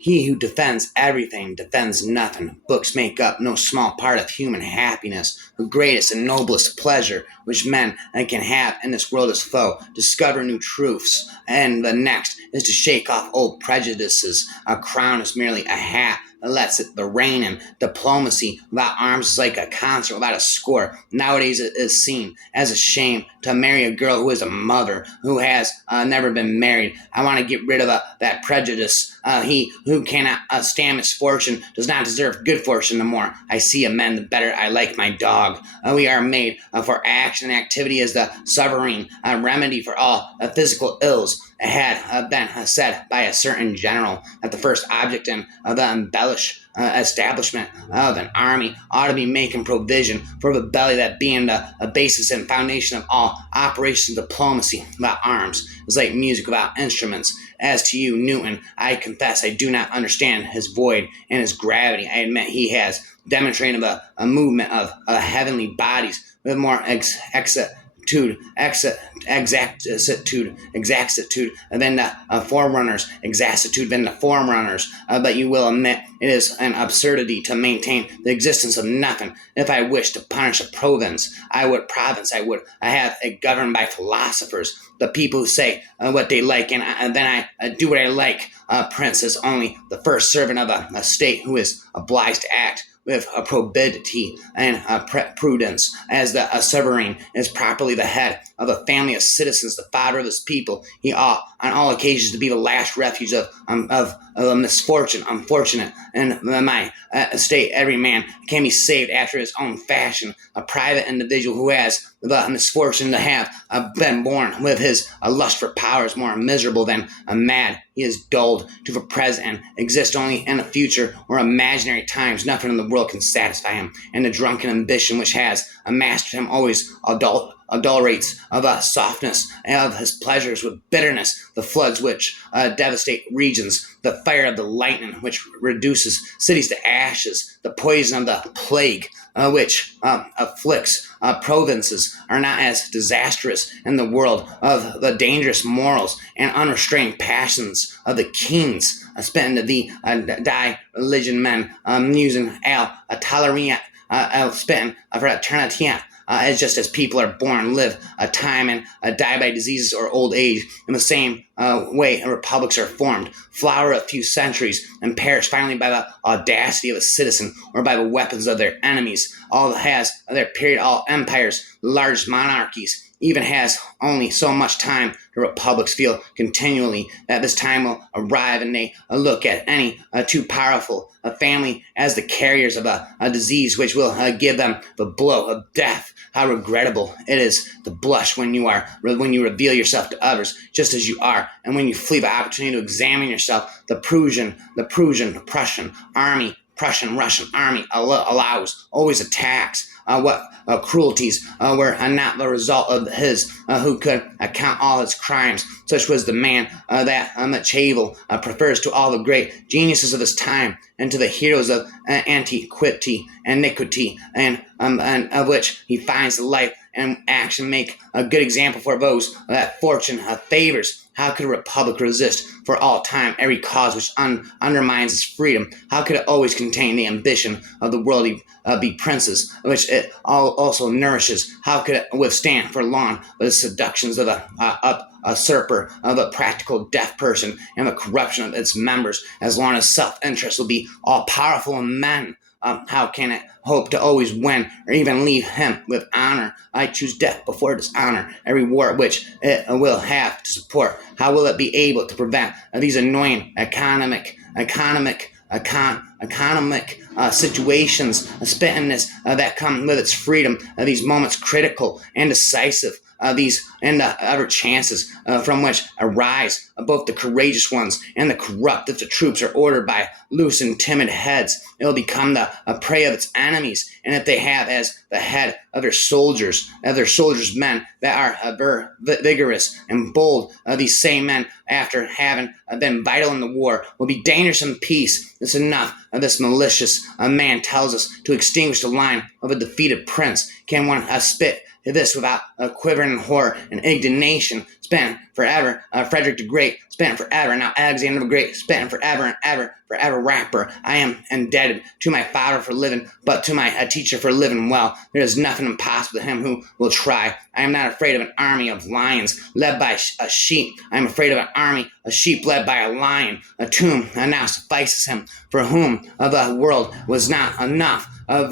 He who defends everything defends nothing. Books make up no small part of human happiness. The greatest and noblest pleasure which men can have in this world is discover new truths, and the next is to shake off old prejudices. A crown is merely a hat that lets it the reign in. Diplomacy without arms is like a concert without a score. Nowadays it is seen as a shame to marry a girl who is a mother, who has never been married. I want to get rid of that prejudice. He who cannot stand misfortune does not deserve good fortune. The more I see a man, the better I like my dog. We are made for action, and activity is the sovereign remedy for all physical ills. It had been said by a certain general that the first object in the establishment of an army ought to be making provision for the belly, that being the basis and foundation of all operations of diplomacy. Without arms is like music without instruments. As to you, Newton, I confess I do not understand his void and his gravity. I admit he has demonstrated a movement of heavenly bodies with more exactitude than the forerunners. But you will admit it is an absurdity to maintain the existence of nothing. If I wished to punish a province, I would have it governed by philosophers, the people who say what they like, and then I do what I like. A prince is only the first servant of a state who is obliged to act with a probity and prudence, as the sovereign is properly the head of a family of citizens, the father of his people. He ought, on all occasions, to be the last refuge of a misfortune, unfortunate. In my state, every man can be saved after his own fashion. A private individual who has the misfortune to have been born with his lust for power is more miserable than a mad. He is dulled to the present and exists only in the future or imaginary times. Nothing in the world can satisfy him, and the drunken ambition which has mastered him always adulterates the softness of his pleasures with bitterness. The floods which devastate regions, the fire of the lightning which reduces cities to ashes, the poison of the plague which afflicts provinces are not as disastrous in the world of the dangerous morals and unrestrained passions of the kings. Spend the die religion men using a tolerant spin for eternity. It's just as people are born, live a time, and die by diseases or old age. In the same way, republics are formed, flower a few centuries, and perish finally by the audacity of a citizen or by the weapons of their enemies. All has their period. All empires, large monarchies, even has only so much time. The republics feel continually that this time will arrive, and they look at any too powerful a family as the carriers of a disease which will give them the blow of death. How regrettable it is to blush when you reveal yourself to others just as you are, and when you flee the opportunity to examine yourself. The Prussian army, Russian army allows always attacks. What cruelties were not the result of his who could account all his crimes. Such was the man that Machiavel prefers to all the great geniuses of his time, and to the heroes of antiquity and iniquity, and of which he finds the life and action make a good example for those that fortune favors. How could a republic resist for all time every cause which undermines its freedom? How could it always contain the ambition of the worldly be princes, which it also nourishes? How could it withstand for long the seductions of a usurper, of a practical deaf person, and the corruption of its members, as long as self-interest will be all powerful in men? How can it hope to always win or even leave him with honor? I choose death before dishonor. Every war which it will have to support, how will it be able to prevent these annoying economic situations, spittenness that come with its freedom, these moments critical and decisive, these and other chances from which arise both the courageous ones and the corrupt. If the troops are ordered by loose and timid heads, it will become the prey of its enemies. And if they have as the head of their soldiers men that are vigorous and bold, these same men after having been vital in the war, will be dangerous in peace. It's enough of this malicious man tells us to extinguish the line of a defeated prince. Can one spit this without a quivering in horror and indignation? Spent forever, Frederick the Great, spent forever, now Alexander the Great, spent forever and ever, forever rapper. I am indebted to my father for living, but to my teacher for living well. There is nothing impossible to him who will try. I am not afraid of an army of lions led by a sheep. I am afraid of an army of sheep led by a lion. A tomb now suffices him, for whom of the world was not enough.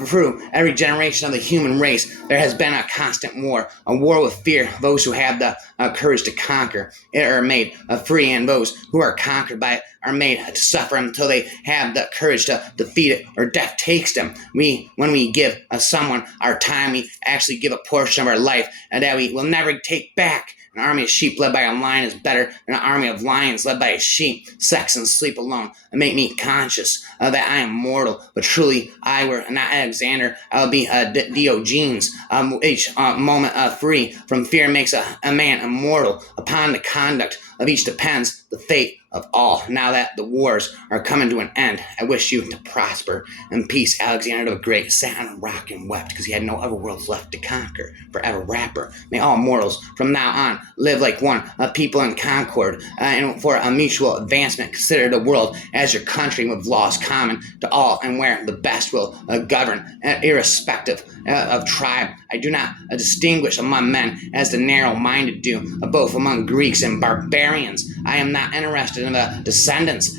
Through every generation of the human race, there has been a constant war, a war with fear. Those who have the courage to conquer it are made free, and those who are conquered by it are made to suffer until they have the courage to defeat it or death takes them. When we give someone our time, we actually give a portion of our life that we will never take back. An army of sheep led by a lion is better than an army of lions led by a sheep. Sex and sleep alone make me conscious that I am mortal, but truly I were not Alexander, I would be Diogenes. Each moment free from fear makes a man immortal. Upon the conduct of each depends the fate of all. Now that the wars are coming to an end, I wish you to prosper and peace. Alexander the Great sat on a rock and wept because he had no other worlds left to conquer. Forever rapper. May all mortals from now on live like one, a people in concord, and for a mutual advancement consider the world as your country with laws common to all, and where the best will govern, irrespective of tribe. I do not distinguish among men as the narrow-minded do, both among Greeks and barbarians. I am not interested in the decadence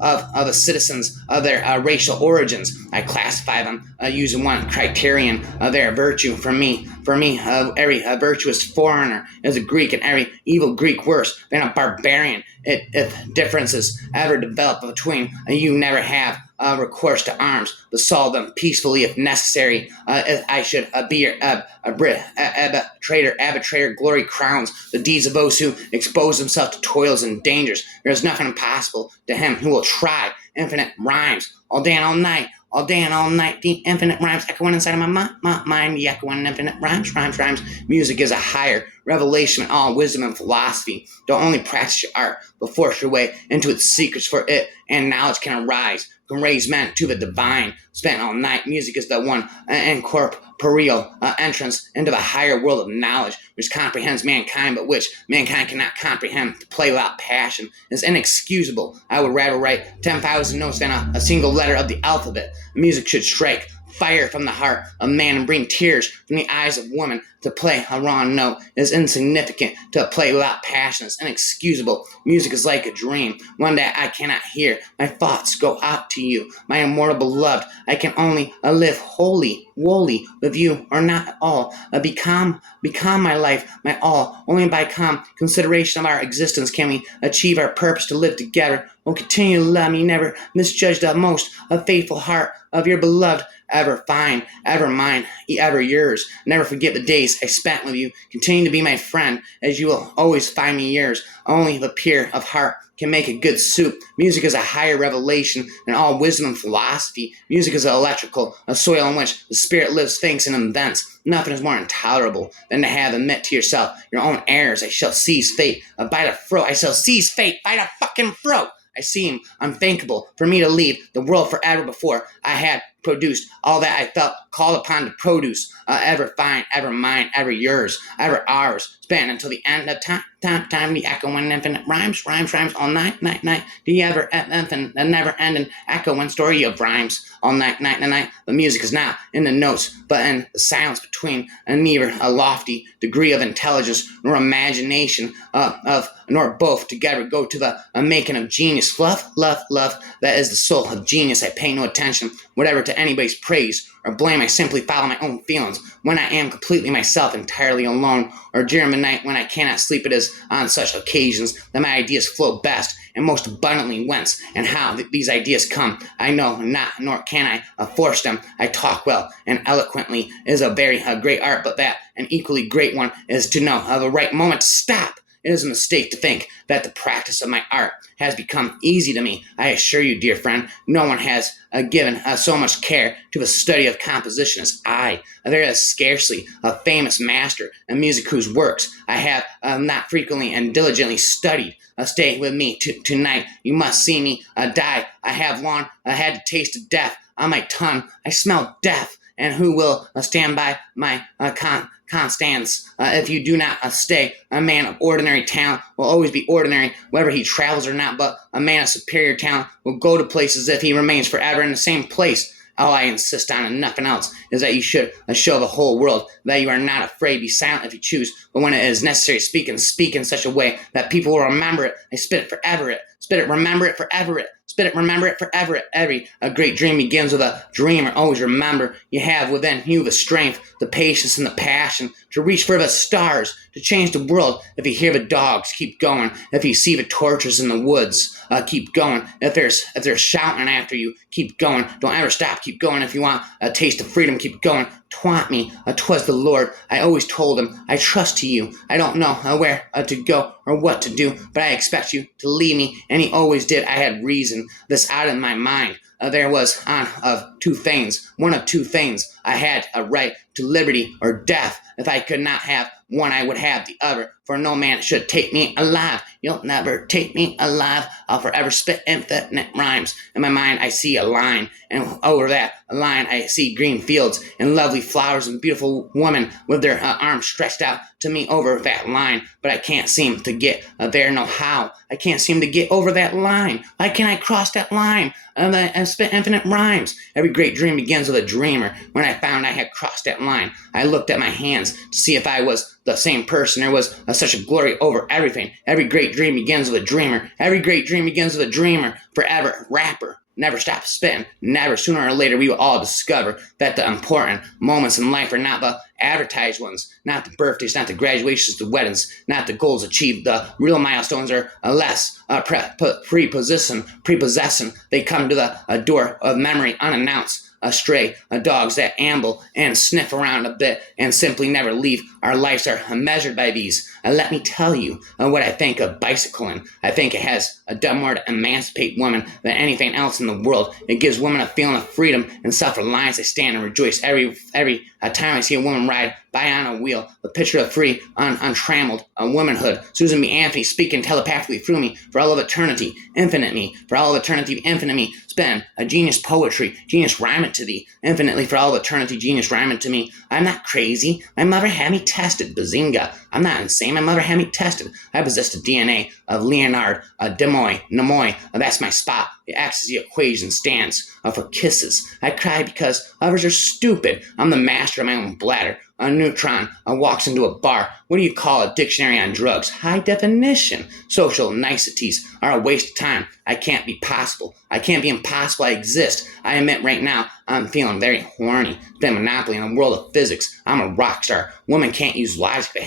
of the citizens of their racial origins. I classify them using one criterion of their virtue. For me, every virtuous foreigner is a Greek, and every evil Greek worse than a barbarian. If differences ever develop between you, never have recourse to arms, but solve them peacefully if necessary. If I should be your arbitrator, glory crowns the deeds of those who expose themselves to toils and dangers. There is nothing impossible to him who will try. Infinite rhymes all day and all night. All day and all night, the infinite rhymes echoing inside of my mind, the echoing infinite rhymes. Music is a higher revelation in all wisdom and philosophy. Don't only practice your art, but force your way into its secrets, for it and knowledge can arise, can raise men to the divine. Spent all night, music is the one incorporeal entrance into the higher world of knowledge, which comprehends mankind, but which mankind cannot comprehend. To play without passion is inexcusable. I would rather write 10,000 notes than a single letter of the alphabet. Music should strike fire from the heart of man and bring tears from the eyes of woman. To play a wrong note is insignificant. To play without passion is inexcusable. Music is like a dream, one that I cannot hear. My thoughts go out to you, my immortal beloved. I can only live wholly with you, or not at all. Become my life, my all. Only by calm consideration of our existence can we achieve our purpose to live together. Oh, continue to love me, never misjudge the most faithful heart of your beloved. Ever fine, ever mine, ever yours. Never forget the days I spent with you. Continue to be my friend, as you will always find me yours. Only the pure of heart can make a good soup. Music is a higher revelation than all wisdom and philosophy. Music is electrical, a soil in which the spirit lives, thinks, and invents. Nothing is more intolerable than to have admit to yourself your own errors. I shall seize fate by the throat. I shall seize fate by the fucking throat. I seem unthinkable for me to leave the world forever before I had produced all that I felt called upon to produce. Ever fine, ever mine, ever yours, ever ours. Span until the end of time, the echoing infinite rhymes all night. Do you ever the never-ending echoing story of rhymes all night. The music is not in the notes, but in the silence between, and neither a lofty degree of intelligence nor imagination nor both together go to the making of genius. Love, that is the soul of genius. I pay no attention whatever to anybody's praise or blame. I simply follow my own feelings. When I am completely myself, entirely alone, or during the night when I cannot sleep, it is on such occasions that my ideas flow best and most abundantly. Whence and how these ideas come, I know not, nor can I force them. I talk well and eloquently is a very great art, but that an equally great one is to know the right moment to stop. It is a mistake to think that the practice of my art has become easy to me. I assure you, dear friend, no one has given so much care to the study of composition as I. There is scarcely a famous master in music whose works I have not frequently and diligently studied. Stay with me tonight. You must see me die. I have long had to taste of death on my tongue. I smell death. And who will stand by my constance? If you do not stay, a man of ordinary talent will always be ordinary, whether he travels or not, but a man of superior talent will go to places if he remains forever in the same place. All I insist on and nothing else is that you should show the whole world that you are not afraid. Be silent if you choose, but when it is necessary, speak in such a way that people will remember it. I spit it forever it. Spit it, remember it forever it. Spit it, remember it forever. Every great dream begins with a dreamer. Always remember you have within you the strength, the patience, and the passion to reach for the stars, to change the world. If you hear the dogs, keep going. If you see the torches in the woods, keep going. If there's shouting after you, keep going. Don't ever stop. Keep going. If you want a taste of freedom, keep going. Twant me, 'twas the Lord. I always told him, I trust to you. I don't know where to go or what to do, but I expect you to lead me, and he always did. I had reason this out of my mind. There was one of two things. I had a right to liberty or death. If I could not have one, I would have the other, for no man should take me alive. You'll never take me alive. I'll forever spit infinite rhymes. In my mind, I see a line, and over that line, I see green fields and lovely flowers and beautiful women with their arms stretched out to me over that line. But I can't seem to get there, no how. I can't seem to get over that line. Why can't I cross that line and spit infinite rhymes? Every great dream begins with a dreamer. When I found I had crossed that line, I looked at my hands to see if I was the same person. There was such a glory over everything. Every great dream begins with a dreamer. Every great dream begins with a dreamer. Forever, rapper. Never stop spitting. Never. Sooner or later, we will all discover that the important moments in life are not the advertised ones, not the birthdays, not the graduations, the weddings, not the goals achieved. The real milestones are less prepossessing. They come to the door of memory unannounced. Stray dogs that amble and sniff around a bit and simply never leave. Our lives are measured by these. Let me tell you what I think of bicycling. I think it has done more to emancipate women than anything else in the world. It gives women a feeling of freedom and self-reliance. I stand and rejoice every time I see a woman ride by on a wheel. The picture of free, untrammeled womanhood. Susan B. Anthony speaking telepathically through me for all of eternity, infinite me, for all of eternity, infinite me. Spend a genius poetry, genius rhyme it to thee, infinitely for all of eternity, genius rhyme it to me. I'm not crazy. My mother had me tested. Bazinga. I'm not insane. My mother had me tested. I possess the DNA of Leonard Nimoy. That's my spot. The ecstasy equation stands for kisses. I cry because others are stupid. I'm the master of my own bladder. A neutron walks into a bar. What do you call a dictionary on drugs? High definition. Social niceties are a waste of time. I can't be possible. I can't be impossible. I exist. I admit right now I'm feeling very horny. The monopoly in the world of physics. I'm a rock star. Women can't use logic they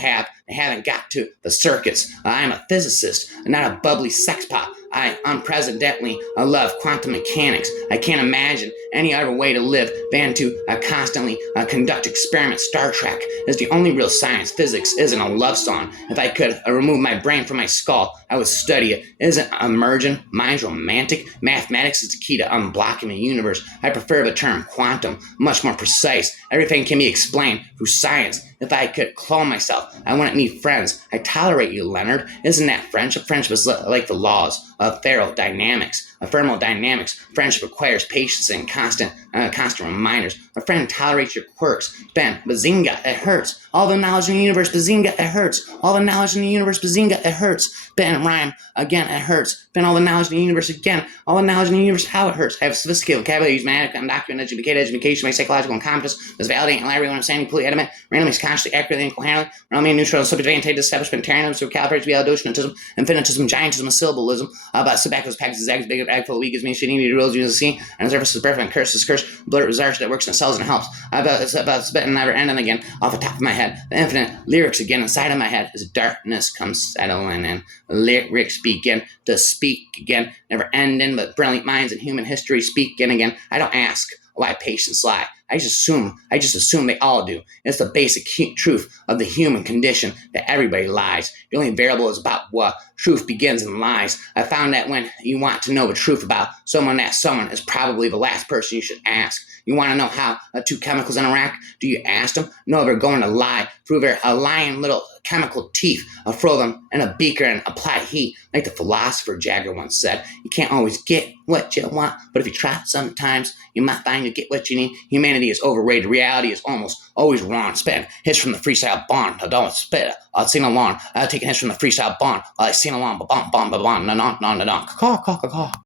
haven't got to the circuits. I'm a physicist, not a bubbly sex pot. I unprecedentedly love quantum mechanics. I can't imagine any other way to live than to constantly conduct experiments. Star Trek is the only real science. Physics isn't a love song. If I could remove my brain from my skull, I would study it. Isn't emergent minds romantic? Mathematics is the key to unblocking the universe. I prefer the term quantum, much more precise. Everything can be explained through science. If I could clone myself, I wouldn't need friends. I tolerate you, Leonard. Isn't that friendship? Friendship is like the laws of thermodynamics. Friendship requires patience and constant reminders. A friend tolerates your quirks. Ben, bazinga, it hurts. All the knowledge in the universe, bazinga, it hurts. All the knowledge in the universe, bazinga, it hurts. Ben, rhyme, again, it hurts. Ben, all the knowledge in the universe, again. All the knowledge in the universe, how it hurts. I have sophisticated vocabulary, use my adequate, undocumented, education, my psychological incompetence, does validate and elaborate when I'm saying completely adamant, randomly, consciously, accurately, and coherently, randomly, neutral, subject to anti-establishment, tarianism, calibrates, validation, infinitism, giantism, syllabalism, about Sabacco's packages, eggs, big, egg full of weak, is mean, shit, need rules, use the sea, and the surface is perfect, and curse is curse, blur reserve that works and sells and helps. It's about spitting never ending again, off the top of my head. The infinite lyrics again inside of my head as darkness comes settling in. Lyrics begin to speak again, never ending, but brilliant minds in human history speak again. I don't ask why patience lie. I just assume they all do. It's the basic truth of the human condition that everybody lies. The only variable is about what truth begins and lies. I found that when you want to know the truth about someone, that someone is probably the last person you should ask. You want to know how two chemicals interact? Do you ask them? No, they're going to lie through their lying little chemical teeth. Throw them in a beaker and apply heat. Like the philosopher Jagger once said, you can't always get what you want, but if you try sometimes, you might find you get what you need. Humanity is overrated. Reality is almost always wrong. Spin hits from the freestyle bond. I don't spit. I'll sing along. I'll take hits from the freestyle bond. I sing along. Ba bum bum ba bum. Na na na na na. Caw caw caw caw.